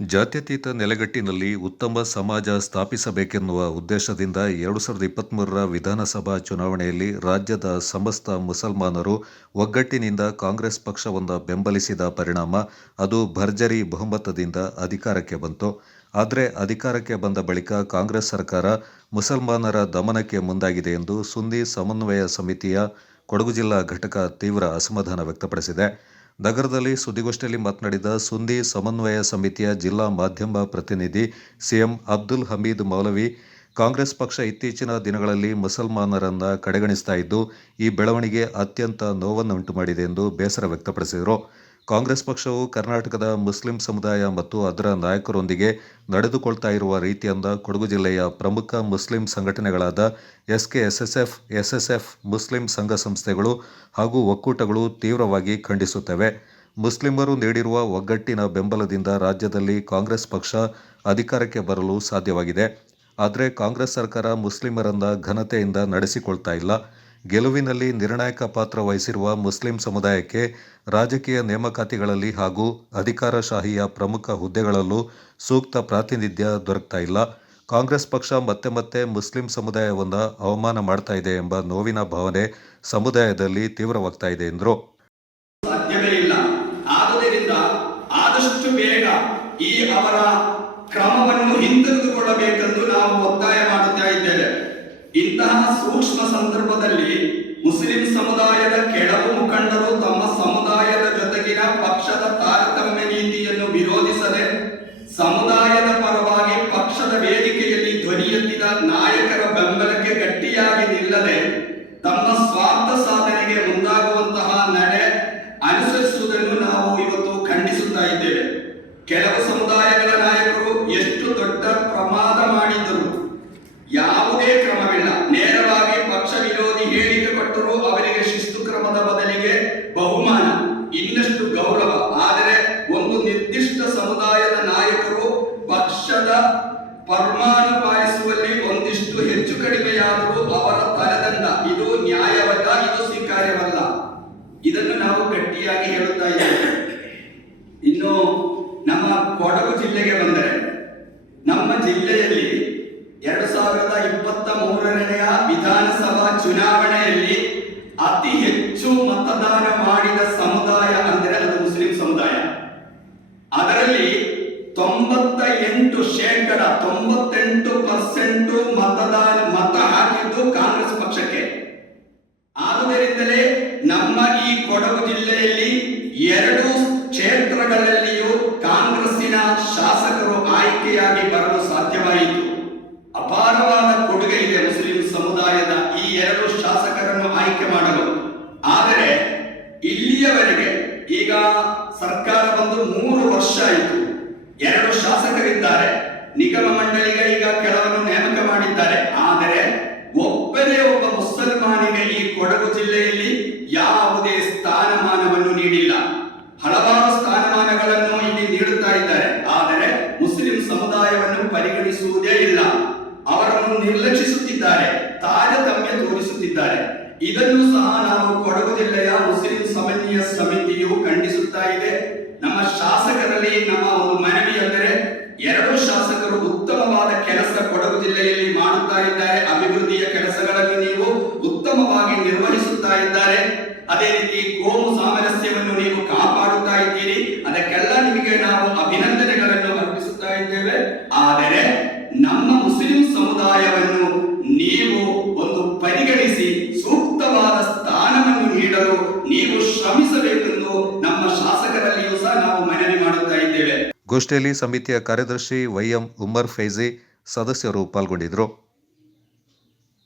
ಜಾತ್ಯತೀತ ನೆಲೆಗಟ್ಟಿನಲ್ಲಿ ಉತ್ತಮ ಸಮಾಜ ಸ್ಥಾಪಿಸಬೇಕೆನ್ನುವ ಉದ್ದೇಶದಿಂದ 2023ರ ವಿಧಾನಸಭಾ ಚುನಾವಣೆಯಲ್ಲಿ ರಾಜ್ಯದ ಸಮಸ್ತ ಮುಸಲ್ಮಾನರು ಒಗ್ಗಟ್ಟಿನಿಂದ ಕಾಂಗ್ರೆಸ್ ಪಕ್ಷವನ್ನು ಬೆಂಬಲಿಸಿದ ಪರಿಣಾಮ ಅದು ಭರ್ಜರಿ ಬಹುಮತದಿಂದ ಅಧಿಕಾರಕ್ಕೆ ಬಂತು. ಆದರೆ ಅಧಿಕಾರಕ್ಕೆ ಬಂದ ಬಳಿಕ ಕಾಂಗ್ರೆಸ್ ಸರ್ಕಾರ ಮುಸಲ್ಮಾನರ ದಮನಕ್ಕೆ ಮುಂದಾಗಿದೆ ಎಂದು ಸುನ್ನಿ ಸಮನ್ವಯ ಸಮಿತಿಯ ಕೊಡಗು ಜಿಲ್ಲಾ ಘಟಕ ತೀವ್ರ ಅಸಮಾಧಾನ ವ್ಯಕ್ತಪಡಿಸಿದೆ. ನಗರದಲ್ಲಿ ಸುದ್ದಿಗೋಷ್ಠಿಯಲ್ಲಿ ಮಾತನಾಡಿದ ಸುನ್ನಿ ಸಮನ್ವಯ ಸಮಿತಿಯ ಜಿಲ್ಲಾ ಮಾಧ್ಯಮ ಪ್ರತಿನಿಧಿ ಸಿಎಂ ಅಬ್ದುಲ್ ಹಮೀದ್ ಮೌಲವಿ, ಕಾಂಗ್ರೆಸ್ ಪಕ್ಷ ಇತ್ತೀಚಿನ ದಿನಗಳಲ್ಲಿ ಮುಸಲ್ಮಾನರನ್ನ ಕಡೆಗಣಿಸ್ತಾ ಇದ್ದು, ಈ ಬೆಳವಣಿಗೆ ಅತ್ಯಂತ ನೋವನ್ನುಂಟು ಮಾಡಿದೆ ಎಂದು ಬೇಸರ ವ್ಯಕ್ತಪಡಿಸಿದರು. ಕಾಂಗ್ರೆಸ್ ಪಕ್ಷವು ಕರ್ನಾಟಕದ ಮುಸ್ಲಿಂ ಸಮುದಾಯ ಮತ್ತು ಅದರ ನಾಯಕರೊಂದಿಗೆ ನಡೆದುಕೊಳ್ತಾ ಇರುವ ರೀತಿಯಿಂದ ಕೊಡಗು ಜಿಲ್ಲೆಯ ಪ್ರಮುಖ ಮುಸ್ಲಿಂ ಸಂಘಟನೆಗಳಾದ ಎಸ್ಕೆಎಸ್ಎಸ್ಎಫ್, ಎಸ್ಎಸ್ಎಫ್, ಮುಸ್ಲಿಂ ಸಂಘ ಸಂಸ್ಥೆಗಳು ಹಾಗೂ ಒಕ್ಕೂಟಗಳು ತೀವ್ರವಾಗಿ ಖಂಡಿಸುತ್ತವೆ. ಮುಸ್ಲಿಮರು ನೀಡಿರುವ ಒಗ್ಗಟ್ಟಿನ ಬೆಂಬಲದಿಂದ ರಾಜ್ಯದಲ್ಲಿ ಕಾಂಗ್ರೆಸ್ ಪಕ್ಷ ಅಧಿಕಾರಕ್ಕೆ ಬರಲು ಸಾಧ್ಯವಾಗಿದೆ. ಆದರೆ ಕಾಂಗ್ರೆಸ್ ಸರ್ಕಾರ ಮುಸ್ಲಿಮರನ್ನ ಘನತೆಯಿಂದ ನಡೆಸಿಕೊಳ್ತಾ ಇಲ್ಲ. ಗೆಲುವಿನಲ್ಲಿ ನಿರ್ಣಾಯಕ ಪಾತ್ರ ವಹಿಸಿರುವ ಮುಸ್ಲಿಂ ಸಮುದಾಯಕ್ಕೆ ರಾಜಕೀಯ ನೇಮಕಾತಿಗಳಲ್ಲಿ ಹಾಗೂ ಅಧಿಕಾರಶಾಹಿಯ ಪ್ರಮುಖ ಹುದ್ದೆಗಳಲ್ಲೂ ಸೂಕ್ತ ಪ್ರಾತಿನಿಧ್ಯ ದೊರಕ್ತಾ ಇಲ್ಲ. ಕಾಂಗ್ರೆಸ್ ಪಕ್ಷ ಮತ್ತೆ ಮತ್ತೆ ಮುಸ್ಲಿಂ ಸಮುದಾಯವನ್ನು ಅವಮಾನ ಮಾಡ್ತಾ ಇದೆ ಎಂಬ ನೋವಿನ ಭಾವನೆ ಸಮುದಾಯದಲ್ಲಿ ತೀವ್ರವಾಗ್ತಾ ಇದೆ ಎಂದರು. ಸಾಧ್ಯವೇ ಇಲ್ಲ. ಆದುದರಿಂದ ಆದಷ್ಟು ಬೇಗ ಈ ಅವರ ಕ್ರಮವನ್ನು ಹಿಂತೆಗೆದುಕೊಳ್ಳಬೇಕೆಂದು ನಾವು ಒತ್ತಾಯ ಮಾಡುತ್ತಾ ಇದ್ದೇವೆ. ಇಂತಹ ಸೂಕ್ಷ್ಮ ಸಂದರ್ಭದಲ್ಲಿ ಮುಸ್ಲಿಂ ಸಮುದಾಯದ ಕೆಲವು ಮುಖಂಡರು ತಮ್ಮ ಸಮುದಾಯದ ಜೊತೆಗಿನ ಪಕ್ಷದ ತಾರತಮ್ಯ ನೀತಿಯನ್ನು ವಿರೋಧಿಸದೆ ಸಮುದಾಯದ ಪರವಾಗಿ ಪಕ್ಷದ ವೇದಿಕೆಯಲ್ಲಿ ಧ್ವನಿ ಎತ್ತಿದ ನಾಯಕರ ಬೆಂಬಲಕ್ಕೆ ಗಟ್ಟಿಯಾಗಿ ನಿಲ್ಲದೆ ತಮ್ಮ ಸ್ವಾರ್ಥ ಸಾಧನೆಗೆ ಮುಂದಾಗುವಂತಹ ನಡೆ ಅನುಸರಿಸುವುದನ್ನು ನಾವು ಇವತ್ತು ಖಂಡಿಸುತ್ತಾ ಇದ್ದೇವೆ. ಕೆಲವು ಸಮುದಾಯಗಳ ನಾಯಕರು ಎಷ್ಟು ದೊಡ್ಡ ಪ್ರಮಾದ ಮಾಡಿದ್ದರು, ಯಾವುದೇ ಕ್ರಮವಿಲ್ಲ. ನೇರವಾಗಿ ಪಕ್ಷ ವಿರೋಧಿ ಹೇಳಿಕೆ ಕೊಟ್ಟರು ಅವರಿಗೆ ಶಿಸ್ತು ಕ್ರಮದ ಬದಲಿಗೆ ಬಹುಮಾನ, ಇನ್ನಷ್ಟು ಗೌರವ. ಆದರೆ ಒಂದು ನಿರ್ದಿಷ್ಟ ಸಮುದಾಯದ ನಾಯಕರು ಪಕ್ಷದ ಪರಮಾಣು ಪಾಲಿಸುವಲ್ಲಿ ಒಂದಿಷ್ಟು ಹೆಚ್ಚು ಕಡಿಮೆಯಾದರೂ ಅವರ ತಲೆದಂಡ. ಇದು ನ್ಯಾಯವಲ್ಲ, ಇದು ಸ್ವೀಕಾರ್ಯವಲ್ಲ. ಇದನ್ನು ನಾವು ಗಟ್ಟಿಯಾಗಿ ಹೇಳುತ್ತಾ ಇದ್ದೇವೆ. ಇನ್ನು ನಮ್ಮ ಕೊಡಗು ಜಿಲ್ಲೆಗೆ ಬಂದರೆ, ನಮ್ಮ ಜಿಲ್ಲೆಯಲ್ಲಿ 2023ನೇ ವಿಧಾನಸಭಾ ಚುನಾವಣೆಯಲ್ಲಿ ಅತಿ ಹೆಚ್ಚು ಮತದಾನ ಮಾಡಿದ ಸಮುದಾಯ ಅಂದರೆ ಅದು ಮುಸ್ಲಿಂ ಸಮುದಾಯ. ಅದರಲ್ಲಿ 98% ಮತ ಹಾಕಿದ್ದು ಕಾಂಗ್ರೆಸ್ ಪಕ್ಷಕ್ಕೆ. ಆದುದರಿಂದಲೇ ನಮ್ಮ ಈ ಕೊಡಗು ಜಿಲ್ಲೆಯಲ್ಲಿ 2 ಕ್ಷೇತ್ರಗಳಲ್ಲಿಯೂ ಕಾಂಗ್ರೆಸ್ಸಿನ ಶಾಸಕರು ಆಯ್ಕೆಯಾಗಿ ಬರಲು ಸಾಧ್ಯವಾಯಿತು. ಅಪಾರವಾದ ಕೊಡುಗೆ ಇದೆ ಮುಸ್ಲಿಂ ಸಮುದಾಯದ ಈ 2 ಶಾಸಕರನ್ನು ಆಯ್ಕೆ ಮಾಡಲು. ಆದರೆ ಇಲ್ಲಿಯವರೆಗೆ ಈಗ ಸರ್ಕಾರ ಬಂದು 3 ವರ್ಷ ಆಯಿತು. 2 ಶಾಸಕರಿದ್ದಾರೆ. ನಿಗಮ ಮಂಡಳಿಗೆ ಈಗ ಕೆಲವನ್ನು ನೇಮಕ ಮಾಡಿದ್ದಾರೆ. ಆದರೆ ಒಬ್ಬನೇ ಒಬ್ಬ ಮುಸಲ್ಮಾನಿಗೆ ಈ ಕೊಡಗು ಜಿಲ್ಲೆಯಲ್ಲಿ ಯಾವುದೇ ಸ್ಥಾನಮಾನವನ್ನು ನೀಡಿಲ್ಲ. ಹಲವಾರು ಸ್ಥಾನಮಾನಗಳನ್ನು ಇಲ್ಲಿ ನೀಡುತ್ತಾ ಇದ್ದಾರೆ. ಆದರೆ ಮುಸ್ಲಿಂ ಸಮುದಾಯವನ್ನು ಪರಿಗಣಿಸುವುದೇ ಇಲ್ಲ. ಅವರನ್ನು ನಿರ್ಲಕ್ಷಿಸುತ್ತಿದ್ದಾರೆ, ತಾರತಮ್ಯ ತೋರಿಸುತ್ತಿದ್ದಾರೆ. ಇದನ್ನು ಸಹ ನಾವು ಕೊಡಗು ಜಿಲ್ಲೆಯ ಮುಸ್ಲಿಂ ಸಮನ್ವಯ ಸಮಿತಿಯು ಖಂಡಿಸುತ್ತಾ ಇದೆ. ನಮ್ಮ ಶಾಸಕರಲ್ಲಿ ನಮ್ಮ ಒಂದು ಮನವಿ ಅಂದರೆ 2 ಶಾಸಕರು ಉತ್ತಮವಾದ ಕೆಲಸ ಕೊಡಗು ಜಿಲ್ಲೆಯಲ್ಲಿ ಮಾಡುತ್ತಾ ಇದ್ದಾರೆ. ಅಭಿವೃದ್ಧಿಯ ಕೆಲಸಗಳನ್ನು ನೀವು ಉತ್ತಮವಾಗಿ ನಿರ್ವಹಿಸುತ್ತಾ ಇದ್ದಾರೆ. ಅದೇ ರೀತಿ ಕೋಮು ಸಾಮರಸ್ಯವನ್ನು ನೀವು ಕಾಪಾಡುತ್ತಾ ಇದ್ದೀರಿ. ಅದಕ್ಕೆಲ್ಲ ನಿಮಗೆ ನಾವು ಅಭಿನಂದನೆಗಳನ್ನು ಅರ್ಪಿಸುತ್ತಾ ಇದ್ದೇವೆ. ಆದರೆ ನಮ್ಮ ಮುಸ್ಲಿಂ ಸಮುದಾಯವನ್ನು ನೀವು ಒಂದು ಪರಿಗಣಿಸಿ ಸೂಕ್ತವಾದ ಸ್ಥಾನವನ್ನು ನೀಡಲು ನೀವು ಶ್ರಮಿಸಬೇಕೆಂದು ನಮ್ಮ ಶಾಸಕರಲ್ಲಿಯೂ ಸಹ ನಾವು ಮನವಿ ಮಾಡುತ್ತಾ ಇದ್ದೇವೆ. ಗೋಷ್ಠಿಯಲ್ಲಿ ಸಮಿತಿಯ ಕಾರ್ಯದರ್ಶಿ ವೈಎಂ ಉಮ್ಮರ್ ಫೈಜಿ ಸದಸ್ಯರು ಪಾಲ್ಗೊಂಡಿದ್ದರು.